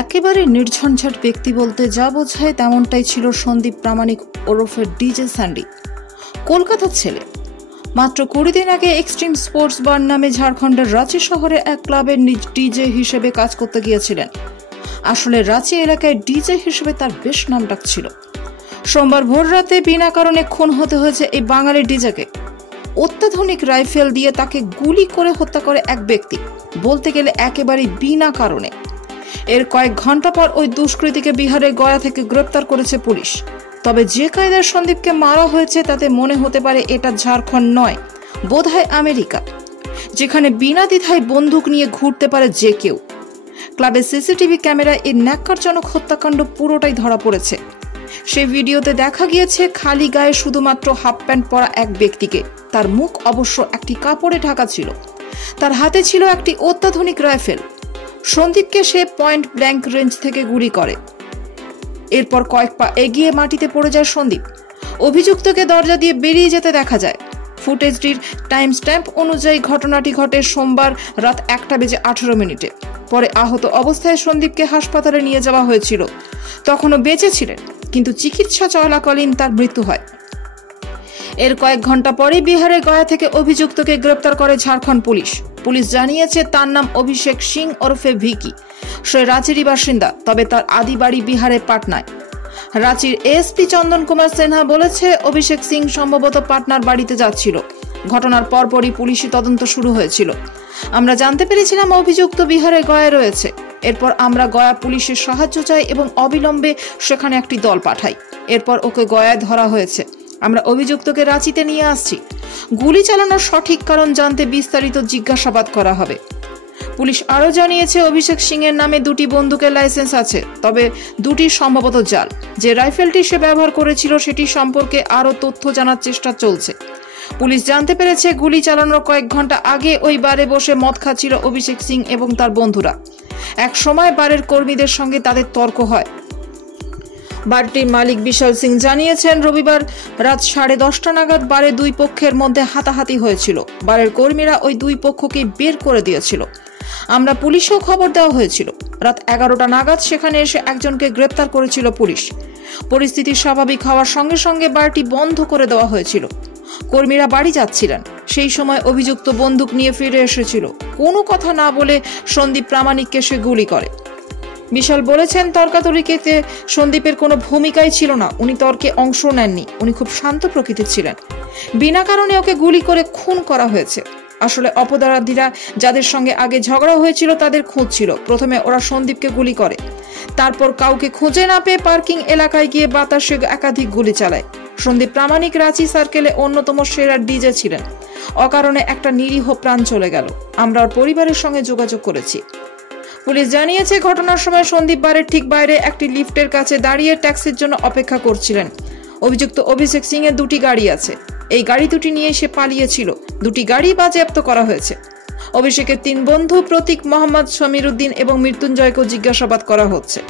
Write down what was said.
একেবারে নির্ঝঞ্ঝাট ব্যক্তি বলতে যা বোঝায় তেমনটাই ছিল সন্দীপ প্রামাণিক ওরফে ডিজে স্যান্ডি। কলকাতার ছেলে, মাত্র 20 দিন আগে এক্সট্রিম স্পোর্টস বার নামে ঝাড়খণ্ডের রাঁচি শহরে এক ক্লাবের ডিজে হিসেবে কাজ করতে গিয়েছিলেন। আসলে রাঁচি এলাকায় ডিজে হিসেবে তার বেশ নাম ডাক ছিল। সোমবার ভোর রাতে বিনা কারণে খুন হতে হয়েছে এই বাঙালি ডিজেকে। অত্যাধুনিক রাইফেল দিয়ে তাকে গুলি করে হত্যা করে এক ব্যক্তি, বলতে গেলে একেবারে বিনা কারণে। এর কয়েক ঘন্টা পর ওই দুষ্কৃতীকে বিহারের গয়া থেকে গ্রেপ্তার করেছে পুলিশ। তবে যে কায়দায় সন্দীপকে মারা হয়েছে তাতে মনে হতে পারে এটা ঝাড়খণ্ড নয়, বোধহয় আমেরিকা, যেখানে বিনা দ্বিধায় বন্দুক নিয়ে ঘুরতে পারে যে কেউ। ক্লাবের সিসিটিভি ক্যামেরায় এই ন্যাক্কারজনক হত্যাকাণ্ড পুরোটাই ধরা পড়েছে। সেই ভিডিওতে দেখা গিয়েছে খালি গায়ে শুধুমাত্র হাফ প্যান্ট পরা এক ব্যক্তিকে। তার মুখ অবশ্য একটি কাপড়ে ঢাকা ছিল। তার হাতে ছিল একটি অত্যাধুনিক রাইফেল। সন্দীপকে সে পয়েন্ট ব্ল্যাঙ্ক রেঞ্জ থেকে গুলি করে। এরপর কয়েক পা এগিয়ে মাটিতে পড়ে যায় সন্দীপ। অভিযুক্তকে দরজা দিয়ে বেরিয়ে যেতে দেখা যায়। ফুটেজটির টাইম স্ট্যাম্প অনুযায়ী ঘটনাটি ঘটে সোমবার রাত 1:18। পরে আহত অবস্থায় সন্দীপকে হাসপাতালে নিয়ে যাওয়া হয়েছিল। তখনও বেঁচে ছিলেন, কিন্তু চিকিৎসা চলাকালীন তার মৃত্যু হয়। এর কয়েক ঘন্টা পরে বিহারের গয়া থেকে অভিযুক্তকে গ্রেপ্তার করে ঝাড়খণ্ড পুলিশ। পুলিশ জানিয়েছে তার নাম অভিষেক সিং ওরফে ভিকি। সে রাঁচিরই বাসিন্দা, তবে তার আদি বাড়ি বিহারের পাটনায়। রাঁচির এসপি চন্দন কুমার সিনহা বলেছে অভিষেক সিং সম্ভবত পাটনার বাড়িতে যাচ্ছিল। ঘটনার পরপরই পুলিশি তদন্ত শুরু হয়েছিল। আমরা জানতে পেরেছিলাম অভিযুক্ত বিহারে গয়ায় রয়েছে। এরপর আমরা গয়া পুলিশের সাহায্য চাই এবং অবিলম্বে সেখানে একটি দল পাঠাই। এরপর ওকে গয়ায় ধরা হয়েছে। আমরা অভিযুক্তকে রাঁচিতে নিয়ে আসছি। গুলি চালানোর সঠিক কারণ জানতে বিস্তারিত জিজ্ঞাসাবাদ করা হবে। পুলিশ আরও জানিয়েছে অভিষেক সিং এর নামে 2টি বন্দুকের লাইসেন্স আছে, তবে 2টি সম্ভবত জাল। যে রাইফেলটি সে ব্যবহার করেছিল সেটি সম্পর্কে আরও তথ্য জানার চেষ্টা চলছে। পুলিশ জানতে পেরেছে গুলি চালানোর কয়েক ঘন্টা আগে ওই বারে বসে মদ খাচ্ছিল অভিষেক সিং এবং তার বন্ধুরা। এক সময় বারের কর্মীদের সঙ্গে তাদের তর্ক হয়। বারটির মালিক বিশাল সিং জানিয়েছেন রবিবার রাত 10:30 নাগাদ বারে দুই পক্ষের মধ্যে হাতাহাতি হয়েছিল। বারের কর্মীরা ওই দুই পক্ষকে বের করে দিয়েছিল। আমরা পুলিশেও খবর দেওয়া হয়েছিল। রাত 11টা নাগাদ সেখানে এসে একজনকে গ্রেপ্তার করেছিল পুলিশ। পরিস্থিতি স্বাভাবিক হওয়ার সঙ্গে সঙ্গে বারটি বন্ধ করে দেওয়া হয়েছিল। কর্মীরা বাড়ি যাচ্ছিলেন। সেই সময় অভিযুক্ত বন্দুক নিয়ে ফিরে এসেছিল। কোনো কথা না বলে সন্দীপ প্রামাণিককে সে গুলি করে। বিশাল বলেছেন তর্কাতর্কিতে সন্দীপের কোনো ভূমিকাই ছিল না। উনি তর্কে অংশ নেননি। উনি খুব শান্ত প্রকৃতির ছিলেন। বিনা কারণে ওকে গুলি করে খুন করা হয়েছে। আসলে অপরাধীরা যাদের সঙ্গে আগে ঝগড়া হয়েছিল তাদের খুঁজছিল। প্রথমে ওরা সন্দীপকে গুলি করে, তারপর কাউকে খুঁজে না পেয়ে পার্কিং এলাকায় গিয়ে বাতাসে একাধিক গুলি চালায়। সন্দীপ প্রামাণিক রাঁচি সার্কেলে অন্যতম সেরা ডিজে ছিলেন। অকারণে একটা নিরীহ প্রাণ চলে গেল। আমরা ওর পরিবারের সঙ্গে যোগাযোগ করেছি। পুলিশ জানিয়েছে ঘটনার সময় সন্দীপ বারের ঠিক বাইরে একটি লিফটের কাছে দাঁড়িয়ে ট্যাক্সির জন্য অপেক্ষা করছিলেন। অভিযুক্ত অভিষেক সিং এর 2টি গাড়ি আছে। এই গাড়ি দুটি নিয়ে সে পালিয়েছিল। 2টি গাড়ি বাজেয়াপ্ত করা হয়েছে। অভিষেকের 3 বন্ধু প্রতীক, মোহাম্মদ সমীর উদ্দিন এবং মৃত্যুঞ্জয়কেও জিজ্ঞাসাবাদ করা হচ্ছে।